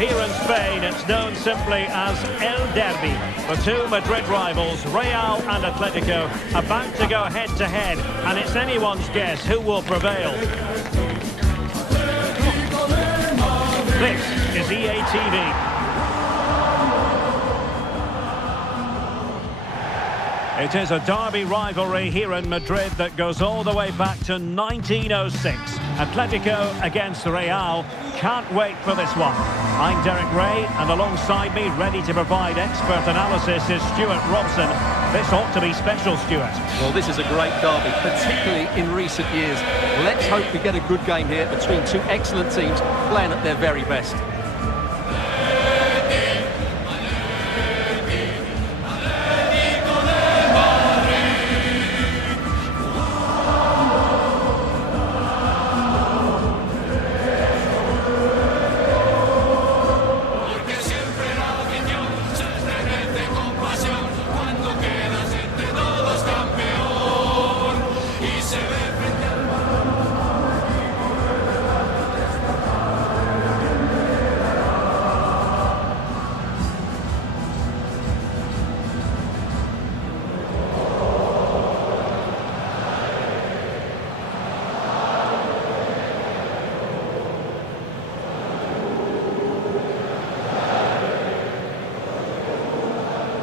Here in Spain, it's known simply as El Derby. The two Madrid rivals, Real and Atletico, about to go head-to-head, and it's anyone's guess who will prevail. This is EA TV. It is a derby rivalry here in Madrid that goes all the way back to 1906. Atletico against Real. Can't wait for this one. I'm Derek Ray, and alongside me, ready to provide expert analysis, is Stuart Robson. This ought to be special, Stuart. Well, this is a great derby, particularly in recent years. Let's hope we get a good game here between two excellent teams playing at their very best.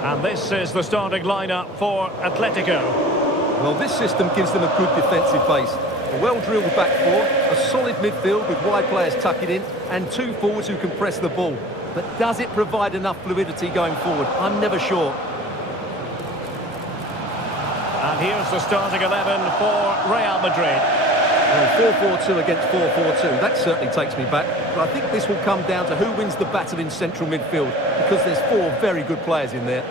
And this is the starting lineup for Atletico. Well, this system gives them a good defensive base. A well-drilled back four, a solid midfield with wide players tucking in, and two forwards who can press the ball. But does it provide enough fluidity going forward? I'm never sure. And here's the starting 11 for Real Madrid. Well, 4-4-2 against 4-4-2, that certainly takes me back. But I think this will come down to who wins the battle in central midfield, because there's four very good players in there.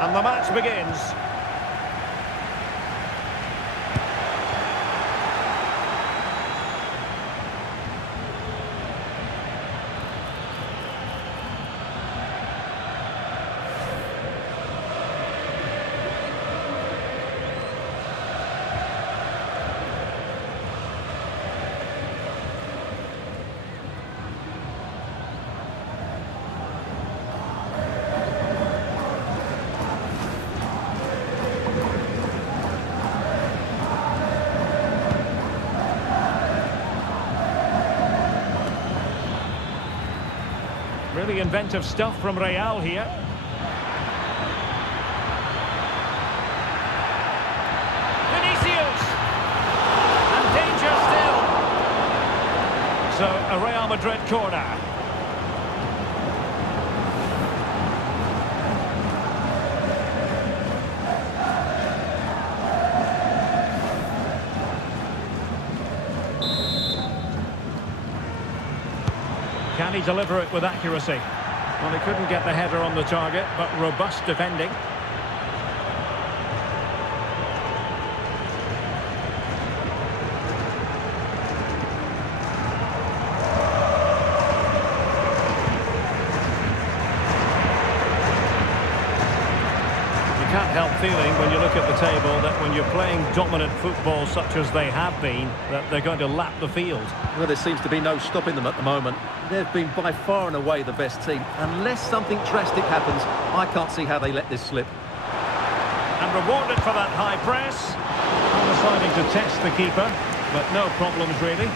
And the match begins. Really inventive stuff from Real here. Vinicius! And danger still. So, a Real Madrid corner. Can he deliver it with accuracy? Well, he couldn't get the header on the target, but robust defending. You can't help feeling when you look at the table that when you're playing dominant football such as they have been, that they're going to lap the field. Well, there seems to be no stopping them at the moment. They've been by far and away the best team. Unless something drastic happens, I can't see how they let this slip. And rewarded for that high press. Deciding to test the keeper, but no problems really.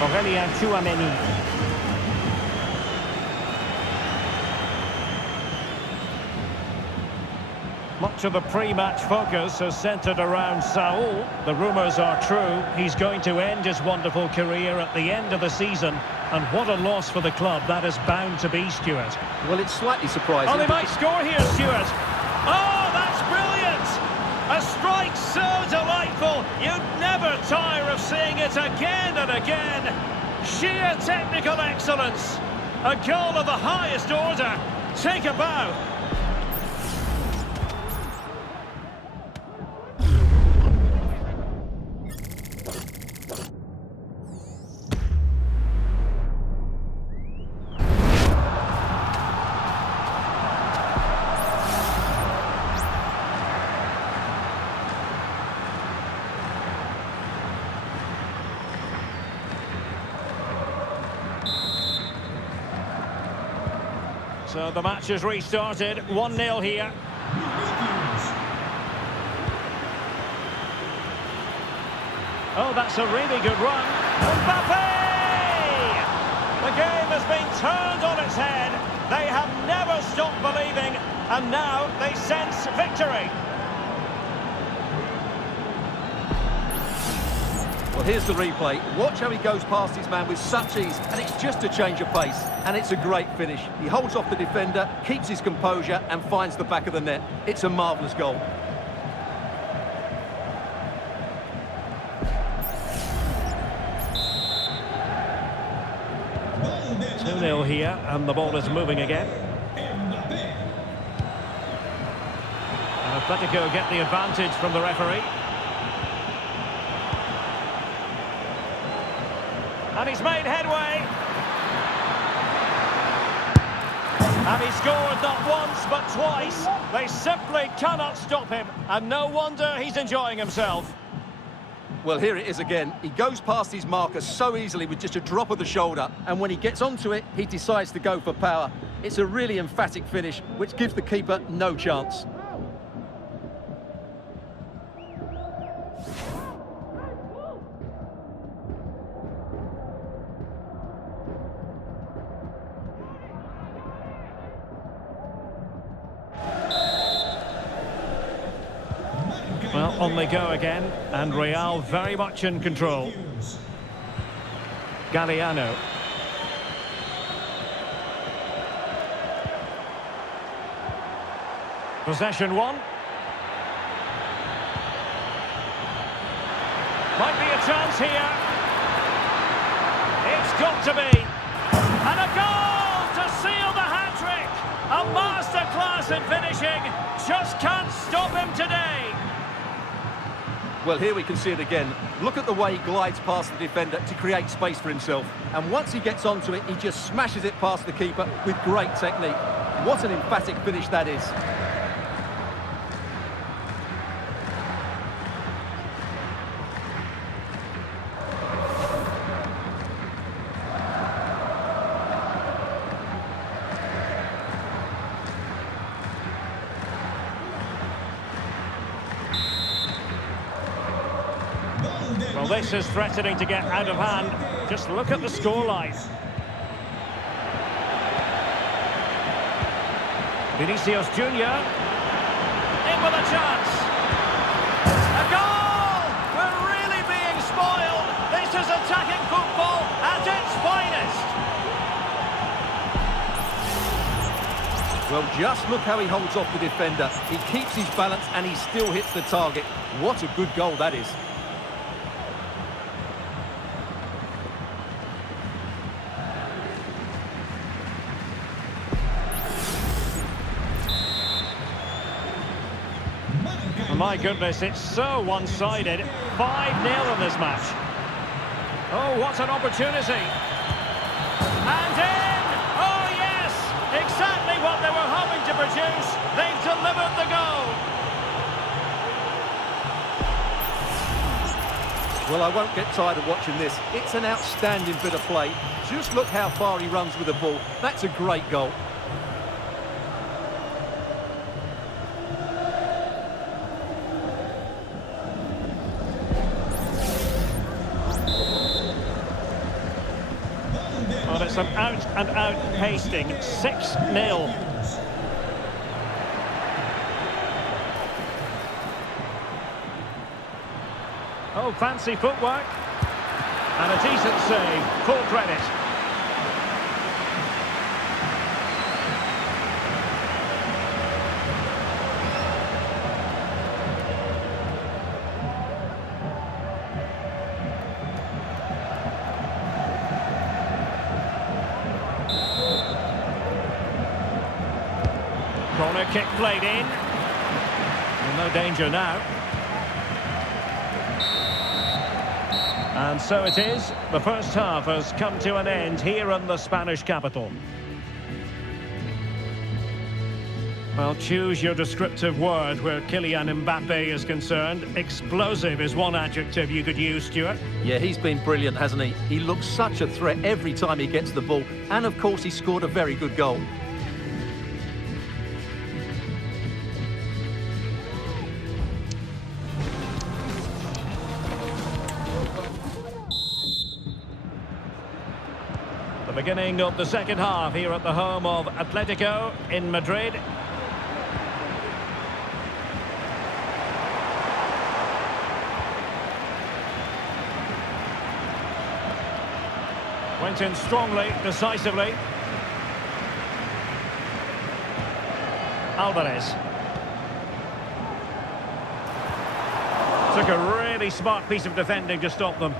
Aurélien Tchouameni. Much of the pre-match focus has centred around Saul. The rumours are true. He's going to end his wonderful career at the end of the season. And what a loss for the club that is bound to be, Stuart. Well, it's slightly surprising. Oh, they might score here, Stuart. Oh, that's brilliant! A strike so delightful. You'd never tire of seeing it again and again. Sheer technical excellence. A goal of the highest order. Take a bow. So the match has restarted, 1-0 here. Oh, that's a really good run. Mbappe! The game has been turned on its head. They have never stopped believing, and now they sense victory. Well, here's the replay. Watch how he goes past his man with such ease, and it's just a change of pace. And it's a great finish. He holds off the defender, keeps his composure, and finds the back of the net. It's a marvellous goal. Two 2-0 here, and the ball is moving again. And Atletico get the advantage from the referee. And he's made headway. And he scored not once but twice. They simply cannot stop him. And no wonder he's enjoying himself. Well, here it is again. He goes past his marker so easily with just a drop of the shoulder. And when he gets onto it, he decides to go for power. It's a really emphatic finish, which gives the keeper no chance. Well, on they go again, and Real very much in control. Galliano. Possession one. Might be a chance here. It's got to be. And a goal to seal the hat-trick. A masterclass in finishing. Just can't stop him today. Well, here we can see it again. Look at the way he glides past the defender to create space for himself. And once he gets onto it, he just smashes it past the keeper with great technique. What an emphatic finish that is. Well, this is threatening to get out of hand. Just look at the scoreline. Vinicius Junior in with a chance. A goal! We're really being spoiled. This is attacking football at its finest. Well, just look how he holds off the defender. He keeps his balance and he still hits the target. What a good goal that is. My goodness, it's so one-sided. 5-0 in this match. Oh, what an opportunity. And in! Oh, yes! Exactly what they were hoping to produce. They've delivered the goal. Well, I won't get tired of watching this. It's an outstanding bit of play. Just look how far he runs with the ball. That's a great goal. Well, it's an out-and-out pasting. 6-0. Oh, fancy footwork. And a decent save. Full credit. Corner kick played in. Well, no danger now. And so it is. The first half has come to an end here in the Spanish capital. Well, choose your descriptive word where Kylian Mbappe is concerned. Explosive is one adjective you could use, Stuart. Yeah, he's been brilliant, hasn't he? He looks such a threat every time he gets the ball. And, of course, he scored a very good goal. The beginning of the second half here at the home of Atletico in Madrid. Went in strongly, decisively. Alvarez. Took a really smart piece of defending to stop them.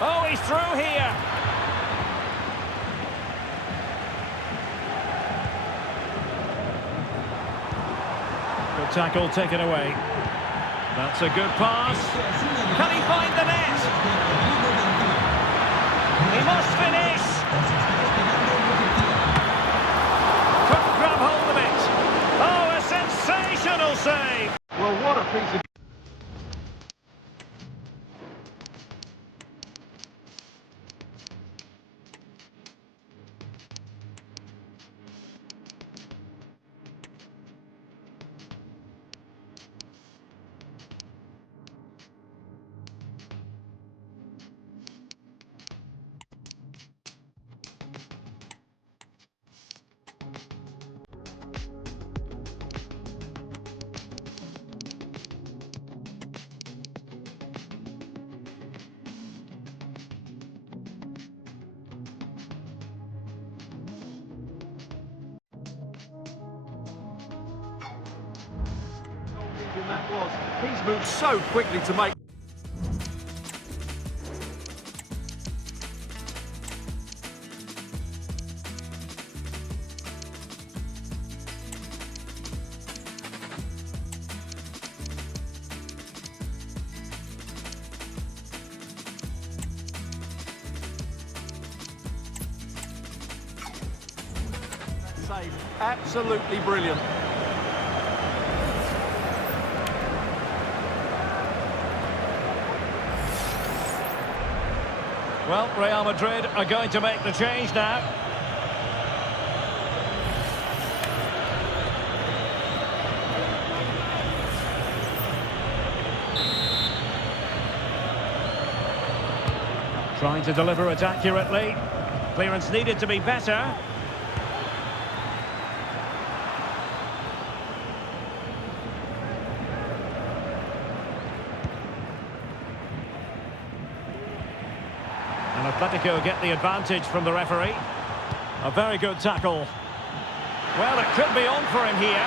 Oh, he's through here. Good tackle taken away. That's a good pass. Can he find the net? He must finish! Couldn't grab hold of it. Oh, a sensational save! Well, what a piece of... that was. He's moved so quickly to make... Save. Absolutely brilliant. Well, Real Madrid are going to make the change now. Trying to deliver it accurately. Clearance needed to be better. And Atletico get the advantage from the referee. A very good tackle. Well, it could be on for him here.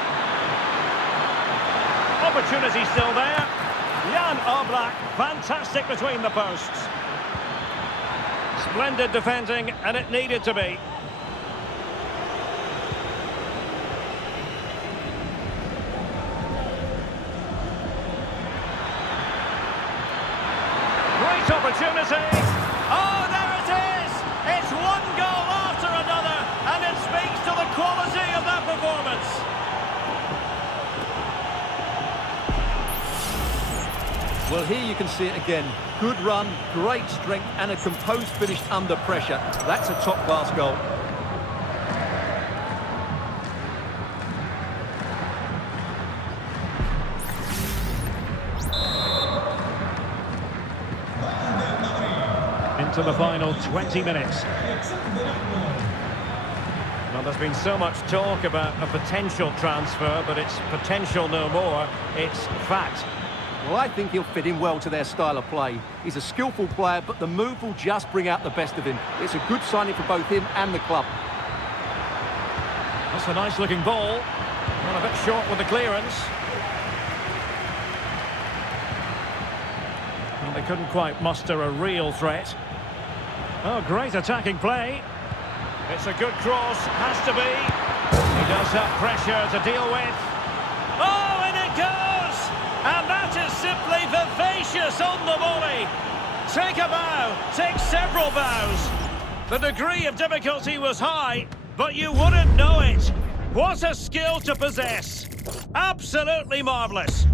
Opportunity still there. Jan Oblak, fantastic between the posts. Splendid defending, and it needed to be. Great opportunity. Oh, there it is! It's one goal after another, and it speaks to the quality of that performance. Well, here you can see it again. Good run, great strength, and a composed finish under pressure. That's a top-class goal. Into the final 20 minutes. Well, there's been so much talk about a potential transfer, but it's potential no more. It's fact. Well, I think he'll fit in well to their style of play. He's a skillful player, but the move will just bring out the best of him. It's a good signing for both him and the club. That's a nice-looking ball. Well, a bit short with the clearance. Well, they couldn't quite muster a real threat. Oh, great attacking play. It's a good cross, has to be. He does have pressure to deal with. Oh, and it goes! And that is simply vivacious on the volley. Take a bow, take several bows. The degree of difficulty was high, but you wouldn't know it. What a skill to possess. Absolutely marvellous.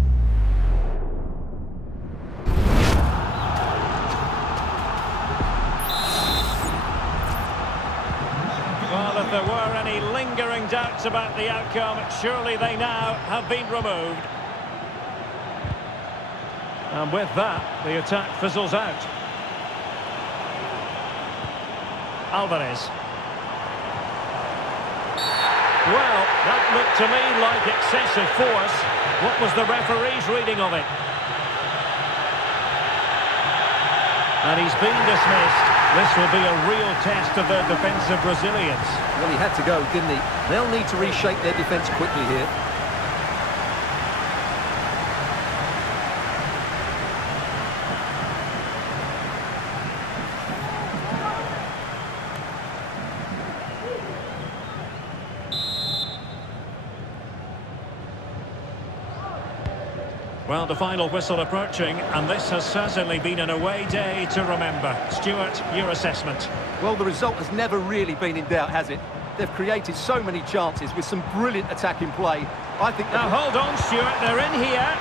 Well, if there were any lingering doubts about the outcome, surely they now have been removed. And with that, the attack fizzles out. Alvarez. Well, that looked to me like excessive force. What was the referee's reading of it? And he's been dismissed. This will be a real test of their defensive resilience. Well, he had to go, didn't he? They'll need to reshape their defence quickly here. Well, the final whistle approaching, and this has certainly been an away day to remember. Stuart, your assessment? Well, the result has never really been in doubt, has it? They've created so many chances with some brilliant attacking play. I think... Now, hold on, Stuart, they're in here,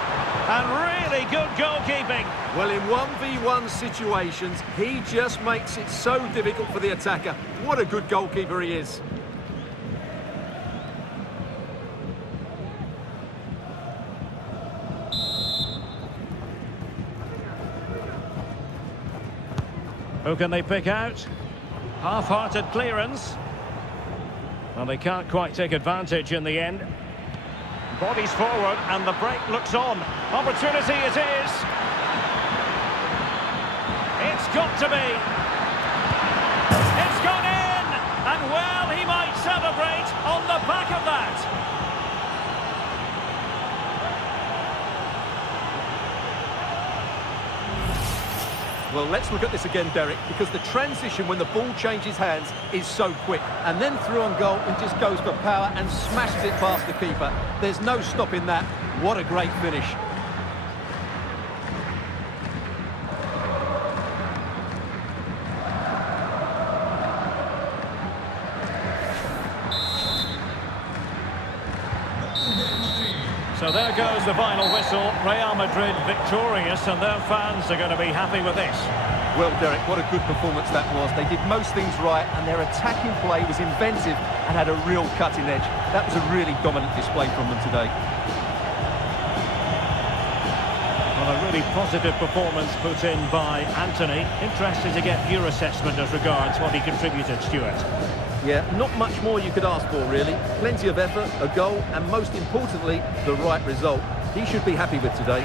and really good goalkeeping. Well, in 1v1 situations, he just makes it so difficult for the attacker. What a good goalkeeper he is. Who can they pick out? Half-hearted clearance. Well, they can't quite take advantage in the end. Bodies forward, and the break looks on. Opportunity it is. It's got to be. It's gone in! And well, he might celebrate on the back of that. Well, let's look at this again, Derek, because the transition when the ball changes hands is so quick. And then through on goal and just goes for power and smashes it past the keeper. There's no stopping that. What a great finish. So there goes the final whistle. Real Madrid victorious, and their fans are going to be happy with this. Well, Derek, what a good performance that was. They did most things right, and their attacking play was inventive and had a real cutting edge. That was a really dominant display from them today. Well, a really positive performance put in by Anthony. Interested to get your assessment as regards what he contributed, Stuart. Yeah, not much more you could ask for, really. Plenty of effort, a goal, and most importantly, the right result. He should be happy with today.